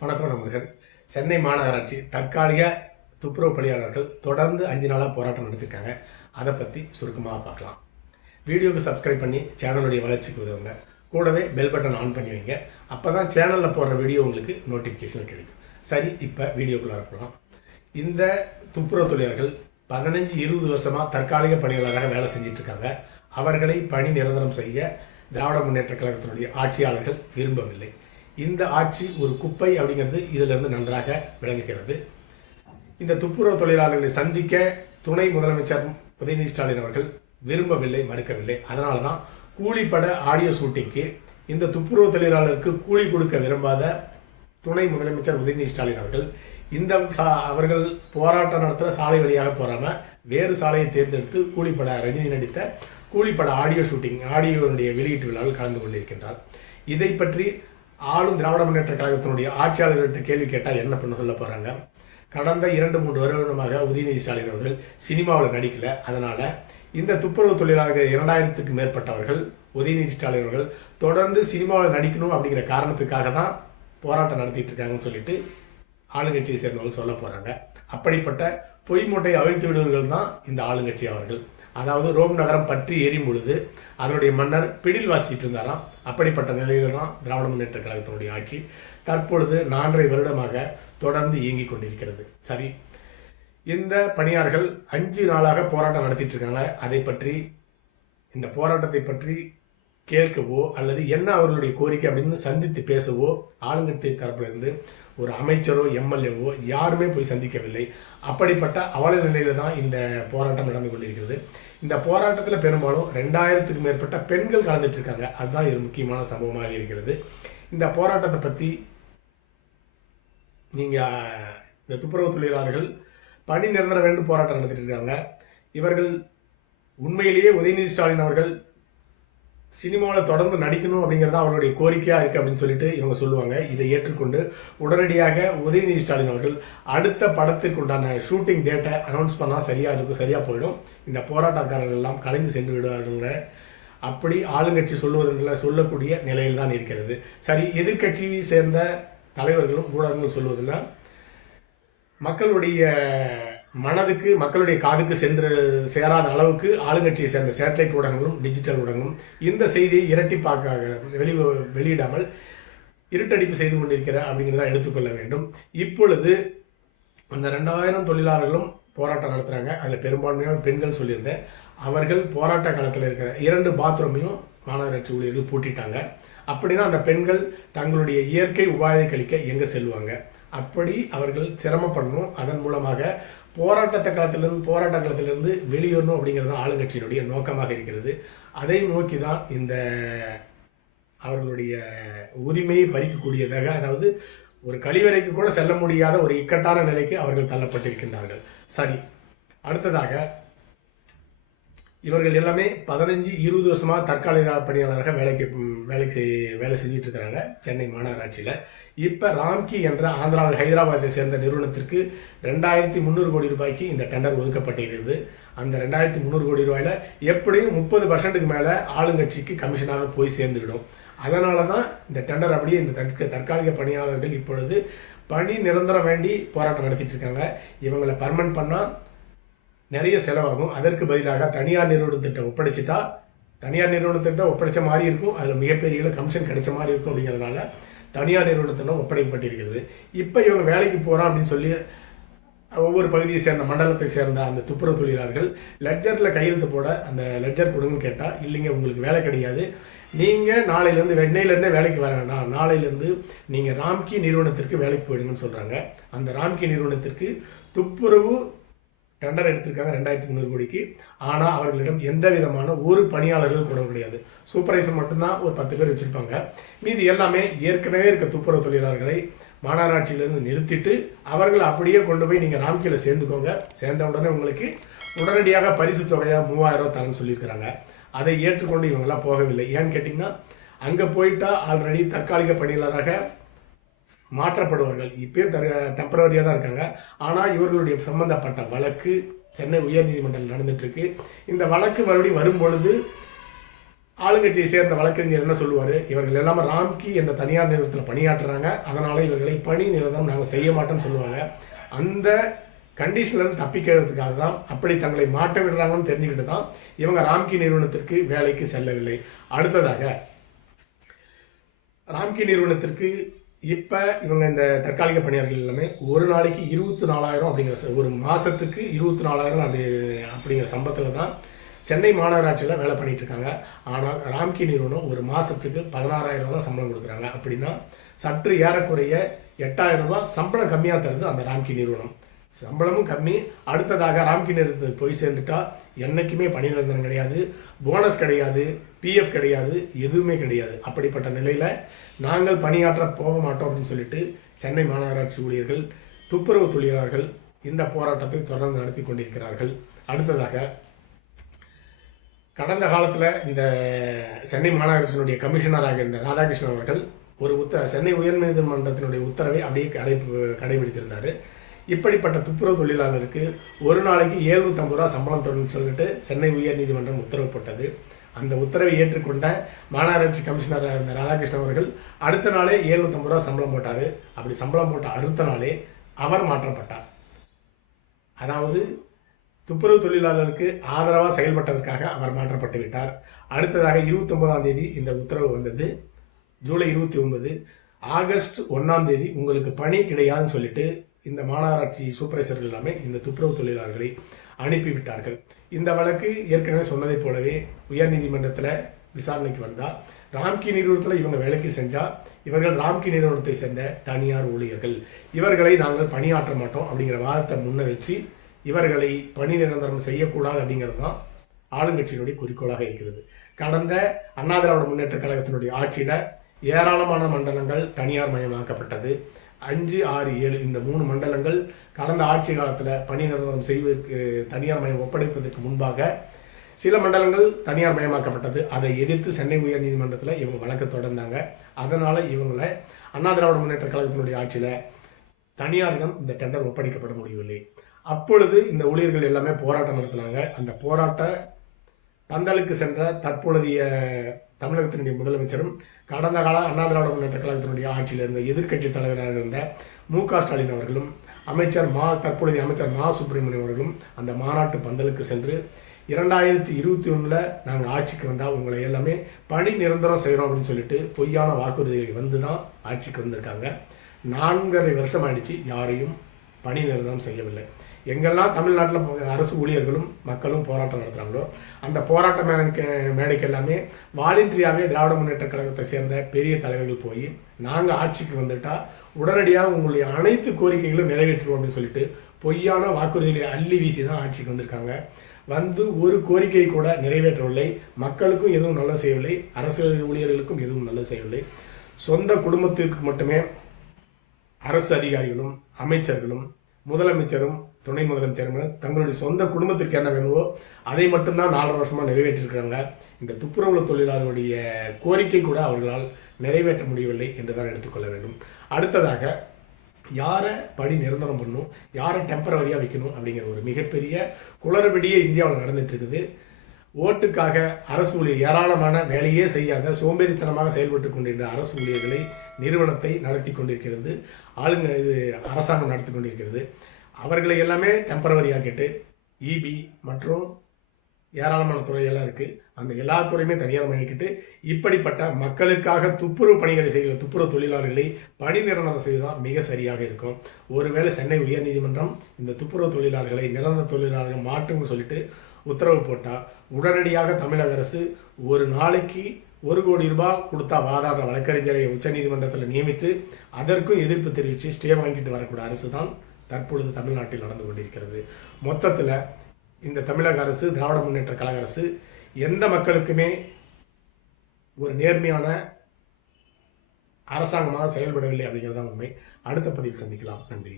வணக்கம் நண்பர்கள். சென்னை மாநகராட்சி தற்காலிக துப்புரவு பணியாளர்கள் தொடர்ந்து 5 நாளாக போராட்டம் நடத்திருக்காங்க. அதை பற்றி சுருக்கமாக பார்க்கலாம். வீடியோவுக்கு சப்ஸ்கிரைப் பண்ணி சேனலுடைய வளர்ச்சிக்கு உதவுங்க. கூடவே பெல் பட்டன் ஆன் பண்ணி வைங்க. அப்போ தான் சேனலில் போடுற வீடியோ உங்களுக்கு நோட்டிஃபிகேஷன் கிடைக்கும். சரி, இப்போ வீடியோக்குள்ளே போகலாம். இந்த துப்புரவு தொழிலாளர்கள் 15-20 வருஷமாக தற்காலிக பணியாளராக வேலை செஞ்சிட்டு இருக்காங்க. அவர்களை பணி நிரந்தரம் செய்ய திராவிட முன்னேற்ற கழகத்தினுடைய ஆட்சியாளர்கள் விரும்பவில்லை. இந்த ஆட்சி ஒரு குப்பை அப்படிங்கிறது இதிலிருந்து நன்றாக விளங்குகிறது. இந்த துப்புரவு தொழிலாளர்களை சந்திக்க துணை முதலமைச்சர் உதயநிதி ஸ்டாலின் அவர்கள் விரும்பவில்லை, மறுக்கவில்லை. அதனால தான் கூலிப்பட ஆடியோ ஷூட்டிங்க்கு இந்த துப்புரவு தொழிலாளருக்கு கூலி கொடுக்க விரும்பாத துணை முதலமைச்சர் உதயநிதி ஸ்டாலின் அவர்கள் அவர்கள் போராட்டம் நடத்துகிற சாலை வழியாக போகாமல் வேறு சாலையை தேர்ந்தெடுத்து கூலிப்பட ரஜினி நடித்த கூலிப்பட ஆடியோனுடைய வெளியீட்டு விழாவில் கலந்து கொண்டிருக்கின்றார். இதை பற்றி ஆளும் திராவிட முன்னேற்ற கழகத்தினுடைய ஆட்சியாளர்கள்ட்ட கேள்வி கேட்டால் என்ன பண்ண சொல்ல போகிறாங்க? கடந்த 2-3 வருடமாக உதயநிதி ஸ்டாலின் அவர்கள் சினிமாவில் நடிக்கல. அதனால் இந்த துப்புரவு தொழிலாளர்கள் 2000க்கு மேற்பட்டவர்கள் உதயநிதி ஸ்டாலின் அவர்கள் தொடர்ந்து சினிமாவில் நடிக்கணும் அப்படிங்கிற காரணத்துக்காக தான் போராட்டம் நடத்திட்டு இருக்காங்கன்னு சொல்லிட்டு ஆளுங்கட்சியை சேர்ந்தவர்கள் சொல்ல போகிறாங்க. அப்படிப்பட்ட பொய் மூட்டையை அவிழ்த்து விடுவர்கள் தான் இந்த ஆளுங்கட்சி அவர்கள். அதாவது ரோம் நகரம் பற்றி எரியும் பொழுது அதனுடைய மன்னர் பிடில் வாசிட்டு இருந்தாராம். அப்படிப்பட்ட நிலையில தான் திராவிட முன்னேற்ற கழகத்தினுடைய ஆட்சி தற்பொழுது 4.5 வருடமாக தொடர்ந்து இயங்கிக் கொண்டிருக்கிறது. சரி, இந்த பணியாளர்கள் 5 நாளாக போராட்டம் நடத்திட்டு இருக்காங்க. அதை பற்றி இந்த போராட்டத்தை பற்றி கேட்கவோ அல்லது என்ன அவர்களுடைய கோரிக்கை அப்படின்னு சந்தித்து பேசவோ ஆளுங்கட்சி தரப்பிலிருந்து ஒரு அமைச்சரோ எம்எல்ஏவோ யாருமே போய் சந்திக்கவில்லை. அப்படிப்பட்ட அவல நிலையில தான் இந்த போராட்டம் நடந்து கொண்டிருக்கிறது. இந்த போராட்டத்தில் பெரும்பாலும் 2000க்கு மேற்பட்ட பெண்கள் கலந்துட்டு இருக்காங்க. அதுதான் இது முக்கியமான சம்பவமாக இருக்கிறது. இந்த போராட்டத்தை பற்றி இந்த துப்புரவு தொழிலாளர்கள் பணி நிரந்தரம் வேண்டும் போராட்டம் நடத்திட்டு இருக்காங்க. இவர்கள் உண்மையிலேயே உதயநிதி ஸ்டாலின் அவர்கள் சினிமாவில் தொடர்ந்து நடிக்கணும் அப்படிங்கிறது அவருடைய கோரிக்கையாக இருக்குது அப்படின்னு சொல்லிட்டு இவங்க சொல்லுவாங்க. இதை ஏற்றுக்கொண்டு உடனடியாக உதயநிதி ஸ்டாலின் அவர்கள் அடுத்த படத்துக்கு உண்டான ஷூட்டிங் டேட்டை அனௌன்ஸ் பண்ணால் சரியாக போயிடும். இந்த போராட்டக்காரர்கள் எல்லாம் கலைந்து சென்று விடுவாருங்க. அப்படி ஆளுங்கட்சி சொல்லக்கூடிய நிலையில் தான் இருக்கிறது. சரி, எதிர்கட்சியை சேர்ந்த தலைவர்களும் ஊடகங்களும் சொல்வதில்லை, மக்களுடைய மனதுக்கு மக்களுடைய காதுக்கு சென்று சேராத அளவுக்கு ஆளுங்கட்சியை சேர்ந்த சேட்டலைட் ஊடகங்களும் டிஜிட்டல் ஊடகங்களும் இந்த செய்தியை இரட்டிப்பாக வெளியிடாமல் இருட்டடிப்பு செய்து கொண்டிருக்கிற அப்படிங்கிறத எடுத்துக்கொள்ள வேண்டும். இப்பொழுது அந்த 2000 தொழிலாளர்களும் போராட்டம் நடத்துகிறாங்க. அதில் பெரும்பான்மையான பெண்கள் சொல்லியிருந்தேன். அவர்கள் போராட்ட காலத்தில் இருக்கிற 2 பாத்ரூமையும் மாநகராட்சி ஊழியர்கள் பூட்டிட்டாங்க. அப்படின்னா அந்த பெண்கள் தங்களுடைய இயற்கை உபாதை கழிக்க எங்கே செல்வாங்க? அப்படி அவர்கள் சிரமப்படணும். அதன் மூலமாக போராட்ட காலத்திலிருந்து வெளியேறணும் அப்படிங்கிறது தான் ஆளுங்கட்சியினுடைய நோக்கமாக இருக்கிறது. அதை நோக்கி தான் இந்த அவர்களுடைய உரிமையை பறிக்கக்கூடியதாக, அதாவது ஒரு கழிவறைக்கு கூட செல்ல முடியாத ஒரு இக்கட்டான நிலைக்கு அவர்கள் தள்ளப்பட்டிருக்கின்றார்கள். சரி, அடுத்ததாக இவர்கள் எல்லாமே 15-20 வருஷமாக தற்காலிக பணியாளராக வேலை செஞ்சிட்டு இருக்கிறாங்க சென்னை மாநகராட்சியில். இப்போ ராம்கி என்ற ஹைதராபாத்தை சேர்ந்த நிறுவனத்திற்கு 2300 கோடி ரூபாய்க்கு இந்த டெண்டர் ஒதுக்கப்பட்டிருக்கிறது. அந்த 2300 கோடி ரூபாயில் எப்படியும் 30% மேலே ஆளுங்கட்சிக்கு கமிஷனாக போய் சேர்ந்துவிடும். அதனால தான் இந்த டெண்டர் அப்படியே இந்த தற்காலிக பணியாளர்கள் இப்பொழுது பணி நிரந்தரம் வேண்டி போராட்டம் நடத்திட்டு இருக்காங்க. இவங்களை பர்மனன்ட் பண்ணால் நிறைய செலவாகும். அதற்கு பதிலாக தனியார் நிறுவனத்திட்ட ஒப்படைச்ச மாதிரி இருக்கும். அதில் மிகப்பெரிய கமிஷன் கிடைச்ச மாதிரி இருக்கும். அப்படிங்கிறதுனால தனியார் நிறுவனத்திடம் ஒப்படைக்கப்பட்டிருக்கிறது. இப்போ இவங்க வேலைக்கு போகிறோம் அப்படின்னு சொல்லி ஒவ்வொரு பகுதியை சேர்ந்த மண்டலத்தை சேர்ந்த அந்த துப்புரவு தொழிலாளர்கள் லெட்ஜரில் கையெழுத்து போட அந்த லெட்ஜர் கொடுங்கன்னு கேட்டால், இல்லைங்க உங்களுக்கு வேலை கிடையாது, நீங்கள் நாளையிலேருந்து வெண்ணையிலேருந்தே வேலைக்கு வர வேண்டாம், நாளையிலேருந்து நீங்கள் ராம்கி நிறுவனத்திற்கு வேலைக்கு போயிடுங்கன்னு சொல்கிறாங்க. அந்த ராம்கி நிறுவனத்திற்கு துப்புரவு டெண்டர் எடுத்திருக்காங்க 2300 கோடிக்கு. ஆனால் அவர்களிடம் எந்த விதமான ஒரு பணியாளர்கள் கூட கிடையாது. சூப்பர்வைசர் மட்டும்தான் ஒரு 10 பேர் வச்சுருப்பாங்க. மீதி எல்லாமே ஏற்கனவே இருக்க துப்புரவு தொழிலாளர்களை மாநகராட்சியிலிருந்து நிறுத்திட்டு அவர்கள் அப்படியே கொண்டு போய் நீங்கள் ராம்கியில் சேர்ந்துக்கோங்க, சேர்ந்த உடனே உங்களுக்கு உடனடியாக பரிசு தொகையாக 3000 ரூபா தரேன்னு சொல்லியிருக்கிறாங்க. அதை ஏற்றுக்கொண்டு இவங்கெல்லாம் போகவில்லை. ஏன்னு கேட்டிங்கன்னா, அங்கே போயிட்டா ஆல்ரெடி தற்காலிக பணியாளராக மாற்றப்படுவார்கள். இப்பயும் டெம்பரரியாக தான் இருக்காங்க. ஆனால் இவர்களுடைய சம்பந்தப்பட்ட வழக்கு சென்னை உயர்நீதிமன்றத்தில் நடந்துட்டு இருக்கு. இந்த வழக்கு மறுபடியும் வரும்பொழுது ஆளுங்கட்சியை சேர்ந்த வழக்கறிஞர் என்ன சொல்லுவார், இவர்கள் எல்லாமே ராம்கி என்ற தனியார் நிறுவனத்தில் பணியாற்றுறாங்க, அதனால் இவர்களை பணி நிரந்தரம் நாங்கள் செய்ய மாட்டோம்னு சொல்லுவாங்க. அந்த கண்டிஷன்லேருந்து தப்பிக்கிறதுக்காக தான் அப்படி தங்களை மாட்ட விடுறாங்கன்னு தெரிஞ்சுக்கிட்டு தான் இவங்க ராம்கி நிறுவனத்திற்கு வேலைக்கு செல்லவில்லை. அடுத்ததாக ராம்கி நிறுவனத்திற்கு இப்போ இவங்க இந்த தற்காலிக பணியாளர்கள் எல்லாமே ஒரு நாளைக்கு 24,000 அப்படிங்கிற ஒரு மாதத்துக்கு 24,000 அப்படிங்கிற சம்பளத்தில் தான் சென்னை மாநகராட்சியில் வேலை பண்ணிட்டு இருக்காங்க. ஆனால் ராம்கி நிறுவனம் ஒரு மாதத்துக்கு 16,000 தான் சம்பளம் கொடுக்குறாங்க. அப்படின்னா சற்று ஏறக்குறைய 8,000 ரூபாய் சம்பளம் கம்மியாக தருது அந்த ராம்கி நிறுவனம். சம்பளமும் கம்மி. அடுத்ததாக ராம்கி நிறுவனத்துக்கு போய் சேர்ந்துட்டா என்றைக்குமே பணி நிரந்தரம் கிடையாது, போனஸ் கிடையாது, பிஎஃப் கிடையாது, எதுவுமே கிடையாது. அப்படிப்பட்ட நிலையில் நாங்கள் பணியாற்ற போக மாட்டோம் அப்படின்னு சொல்லிட்டு சென்னை மாநகராட்சி ஊழியர்கள், துப்புரவு தொழிலாளர்கள் இந்த போராட்டத்தை தொடர்ந்து நடத்தி கொண்டிருக்கிறார்கள். அடுத்ததாக கடந்த காலத்தில் இந்த சென்னை மாநகராட்சியினுடைய கமிஷனராக இருந்த ராதாகிருஷ்ணன் அவர்கள் ஒரு சென்னை உயர்நீதிமன்றத்தினுடைய உத்தரவை அப்படியே கடைபிடித்திருந்தார். இப்படிப்பட்ட துப்புரவு தொழிலாளருக்கு ஒரு நாளைக்கு 750 ரூபா சம்பளம் தரணும்னு சொல்லிட்டு சென்னை உயர்நீதிமன்றம் உத்தரவு போட்டது. அந்த உத்தரவை ஏற்றுக்கொண்ட மாநகராட்சி கமிஷனராக இருந்த ராதாகிருஷ்ணன் அவர்கள் அடுத்த நாளே 750 ரூபா சம்பளம் போட்டார். அப்படி சம்பளம் போட்ட அடுத்த நாளே அவர் மாற்றப்பட்டார். அதாவது துப்புரவு தொழிலாளருக்கு ஆதரவாக செயல்பட்டதற்காக அவர் மாற்றப்பட்டு விட்டார். அடுத்ததாக 29ஆம் தேதி இந்த உத்தரவு வந்தது. ஜூலை 29, ஆகஸ்ட் 1ஆம் தேதி உங்களுக்கு பணி கிடையாதுன்னு சொல்லிட்டு இந்த மாநகராட்சி சூப்பர்வைசர்கள் எல்லாமே இந்த துப்புரவு தொழிலாளர்களை அனுப்பிவிட்டார்கள். இந்த வழக்கு ஏற்கனவே சொன்னதை போலவே உயர்நீதிமன்றத்தில் விசாரணைக்கு வந்தால் ராம்கி நிறுவனத்தில் இவங்க வேலைக்கு செஞ்சால் இவர்கள் ராம்கி நிறுவனத்தை சேர்ந்த தனியார் ஊழியர்கள், இவர்களை நாங்கள் பணியாற்ற மாட்டோம் அப்படிங்கிற வாதத்தை முன்ன வச்சு இவர்களை பணி நிரந்தரம் செய்யக்கூடாது அப்படிங்கிறது தான் ஆளுங்கட்சியினுடைய குறிக்கோளாக இருக்கிறது. கடந்த அண்ணா திராவிட முன்னேற்ற கழகத்தினுடைய ஆட்சியில் ஏராளமான மண்டலங்கள் தனியார் மயமாக்கப்பட்டது. 5, 6, 7 இந்த 3 மண்டலங்கள் கடந்த ஆட்சி காலத்தில் பணி நிரந்தரம் செய்வதற்கு தனியார் மயம் ஒப்படைப்பதற்கு முன்பாக சில மண்டலங்கள் தனியார் மயமாக்கப்பட்டது. அதை எதிர்த்து சென்னை உயர் நீதிமன்றத்தில் இவங்க வழக்கு தொடர்ந்தாங்க. அதனால் இவங்களை அண்ணா திராவிட முன்னேற்ற கழகத்தினுடைய ஆட்சியில் தனியாரிடம் இந்த டெண்டர் ஒப்படைக்கப்பட முடியவில்லை. அப்பொழுது இந்த ஊழியர்கள் எல்லாமே போராட்டம் நடத்தினாங்க. அந்த போராட்ட பந்தலுக்கு சென்ற தற்பொழுதைய தமிழகத்தினுடைய முதலமைச்சரும் கடந்த கால அண்ணா திராவிட முன்னேற்ற கழகத்தினுடைய ஆட்சியில் இருந்த எதிர்க்கட்சி தலைவராக இருந்த மு.க. ஸ்டாலின் அவர்களும் தற்பொழுதைய அமைச்சர் மா சுப்பிரமணியம் அவர்களும் அந்த மாநாட்டு பந்தலுக்கு சென்று 2021 நாங்கள் ஆட்சிக்கு வந்தால் உங்களை எல்லாமே பணி நிரந்தரம் செய்கிறோம் அப்படின்னு சொல்லிட்டு பொய்யான வாக்குறுதிகள் வந்து தான் ஆட்சிக்கு வந்திருக்காங்க. 4.5 வருஷம் ஆயிடுச்சு, யாரையும் பணி நிரந்தரம் செய்யவில்லை. எங்கெல்லாம் தமிழ்நாட்டில் அரசு ஊழியர்களும் மக்களும் போராட்டம் நடத்துகிறாங்களோ அந்த போராட்ட மேடைக்கு எல்லாமே வாலண்டரியாகவே திராவிட முன்னேற்ற கழகத்தை சேர்ந்த பெரிய தலைவர்கள் போய் நாங்கள் ஆட்சிக்கு வந்துட்டால் உடனடியாக உங்களுடைய அனைத்து கோரிக்கைகளும் நிறைவேற்றுவோம் அப்படின்னு சொல்லிட்டு பொய்யான வாக்குறுதிகளை அள்ளி வீசி தான் ஆட்சிக்கு வந்திருக்காங்க. வந்து ஒரு கோரிக்கை கூட நிறைவேற்றவில்லை. மக்களுக்கும் எதுவும் நல்ல செய்யவில்லை, அரசு ஊழியர்களுக்கும் எதுவும் நல்ல செய்யவில்லை. சொந்த குடும்பத்திற்கு மட்டுமே அரசு அதிகாரிகளும் அமைச்சர்களும் முதலமைச்சரும் துணை முதலமைச்சரும் தங்களுடைய சொந்த குடும்பத்திற்கு என்ன வேணுமோ அதை மட்டும்தான் 4 வருஷமாக நிறைவேற்றிருக்கிறாங்க. இந்த துப்புரவு தொழிலாளர்களுடைய கோரிக்கை கூட அவர்களால் நிறைவேற்ற முடியவில்லை என்றுதான் எடுத்துக்கொள்ள வேண்டும். அடுத்ததாக யாரை பணி நிரந்தரம் பண்ணணும், யாரை டெம்பரவரியாக வைக்கணும் அப்படிங்கிற ஒரு மிகப்பெரிய குளறுபடியே இந்தியாவில் நடந்துட்டு இருக்குது. ஓட்டுக்காக அரசு ஊழியர் ஏராளமான வேலையே செய்யாத சோம்பேறித்தனமாக செயல்பட்டு கொண்டிருந்த அரசு ஊழியர்களை நிறுவனத்தை நடத்தி கொண்டிருக்கிறது, அரசாங்கம் நடத்தி கொண்டிருக்கிறது. அவர்களை எல்லாமே டெம்பரவரி ஆக்கிட்டு இபி மற்றும் ஏராளமான துறையெல்லாம் இருக்குது, அந்த எல்லா துறையுமே தனியார் மயக்கிட்டு இப்படிப்பட்ட மக்களுக்காக துப்புரவு பணிகளை செய்கிற துப்புரவு தொழிலாளர்களை பணி நிரந்தரம் செய்வதுதான் மிக சரியாக இருக்கும். ஒருவேளை சென்னை உயர்நீதிமன்றம் இந்த துப்புரவு தொழிலாளர்களை நிரந்தர தொழிலாளர்கள் மாற்றும்னு சொல்லிட்டு உத்தரவு போட்டால் உடனடியாக தமிழக அரசு ஒரு நாளைக்கு 1 கோடி ரூபாய் கொடுத்தா வாதாடுற வழக்கறிஞரை உச்சநீதிமன்றத்தில் நியமித்து அதற்கும் எதிர்ப்பு தெரிவித்து ஸ்டே வாங்கிட்டு வரக்கூடிய அரசு தான் தற்பொழுது தமிழ்நாட்டில் நடந்து கொண்டிருக்கிறது. மொத்தத்தில் இந்த தமிழக அரசு, திராவிட முன்னேற்ற கழக அரசு எந்த மக்களுக்குமே ஒரு நேர்மையான அரசாங்கமாக செயல்படவில்லை அப்படிங்கிறது தான் உண்மை. அடுத்த பதிவில் சந்திக்கலாம். நன்றி.